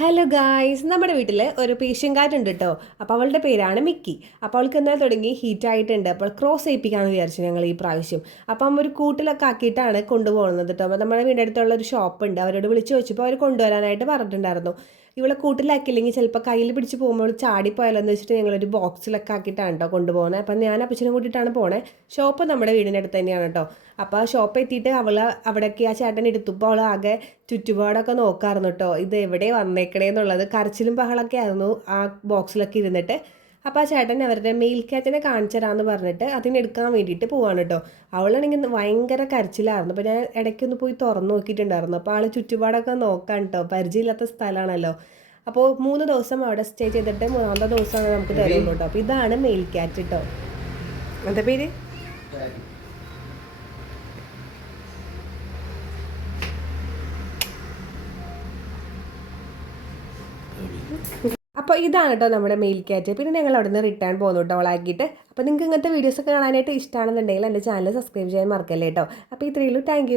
Hello guys, നമ്മുടെ വീട്ടിൽ ഒരു പേഷ്യൻ കാറ്റ് ഉണ്ട് കേട്ടോ. അപ്പോൾ അവളുടെ പേരാണ് മിക്കി. അപ്പോൾ അവൾക്ക് എന്നാൽ തുടങ്ങി ഹീറ്റ് ആയിട്ടുണ്ട്. അപ്പോൾ ക്രോസ് ചെയ്യിപ്പിക്കാമെന്ന് വിചാരിച്ചു ഞങ്ങൾ ഈ പ്രാവശ്യം. അപ്പം ഒരു കൂട്ടിലൊക്കെ ആക്കിയിട്ടാണ് കൊണ്ടുപോകുന്നത് കേട്ടോ. അപ്പോൾ നമ്മുടെ വീടിൻ്റെ അടുത്തുള്ള ഒരു ഷോപ്പ് ഉണ്ട്, അവരോട് വിളിച്ച് വെച്ചപ്പോൾ അവർ കൊണ്ടുവരാനായിട്ട് പറഞ്ഞിട്ടുണ്ടായിരുന്നു. ഇവളെ കൂട്ടിലാക്കിയില്ലെങ്കിൽ ചിലപ്പോൾ കയ്യിൽ പിടിച്ച് പോകുമ്പോൾ ചാടിപ്പോയാലെന്ന് വെച്ചിട്ട് ഞങ്ങളൊരു ബോക്സിലൊക്കെ ആക്കിയിട്ടാണ് കേട്ടോ കൊണ്ടുപോകുന്നത്. അപ്പം ഞാൻ അപ്പച്ചനും കൂട്ടിയിട്ടാണ് പോണേ. ഷോപ്പ് നമ്മുടെ വീടിൻ്റെ അടുത്ത് തന്നെയാണ് കേട്ടോ. അപ്പോൾ ആ ഷോപ്പ് എത്തിയിട്ട് അവിടേക്ക് ആ ചേട്ടൻ എടുത്തപ്പോൾ അവൾ ആകെ ചുറ്റുപാടൊക്കെ നോക്കാറുണ്ട് കേട്ടോ. ഇത് എവിടെ വന്നേക്കണേന്നുള്ളത് കരച്ചിലും ബഹളമൊക്കെ ആയിരുന്നു ആ ബോക്സിലൊക്കെ ഇരുന്നിട്ട്. അപ്പോൾ ആ ചേട്ടൻ അവരുടെ മെയിൽ ക്യാറ്റിനെ കാണിച്ചു തരാമെന്ന് പറഞ്ഞിട്ട് അതിനെടുക്കാൻ വേണ്ടിയിട്ട് പോവാണ് കേട്ടോ. അവളാണെങ്കിൽ ഭയങ്കര കരച്ചിലായിരുന്നു. അപ്പോൾ ഞാൻ ഇടയ്ക്കൊന്ന് പോയി തുറന്നു നോക്കിയിട്ടുണ്ടായിരുന്നു. അപ്പോൾ ആൾ ചുറ്റുപാടൊക്കെ നോക്കാൻ കേട്ടോ, പരിചയമില്ലാത്ത സ്ഥലമാണല്ലോ. അപ്പോൾ 3 ദിവസം അവിടെ സ്റ്റേ ചെയ്തിട്ട് 3ാമത്തെ ദിവസമാണ് നമുക്ക് തരുള്ളൂ കേട്ടോ. അപ്പോൾ ഇതാണ് മെയിൽ ക്യാറ്റ് കേട്ടോ. എന്താ പേര്? അപ്പോൾ ഇതാണ് കേട്ടോ നമ്മുടെ മെയിൽ ക്യാറ്റ്. പിന്നെ ഞങ്ങൾ അവിടെ നിന്ന് റിട്ടേൺ പോകുന്നു കേട്ടോ അവളാക്കിയിട്ട്. അപ്പോൾ നിങ്ങൾക്ക് ഇങ്ങനത്തെ വീഡിയോസൊക്കെ കാണാനായിട്ട് ഇഷ്ടമാണെന്നുണ്ടെങ്കിൽ എൻ്റെ ചാനൽ സബ്സ്ക്രൈബ് ചെയ്യാൻ മറക്കല്ലേ കേട്ടോ. അപ്പോൾ ഇത്രയേ ഉള്ളൂ. താങ്ക്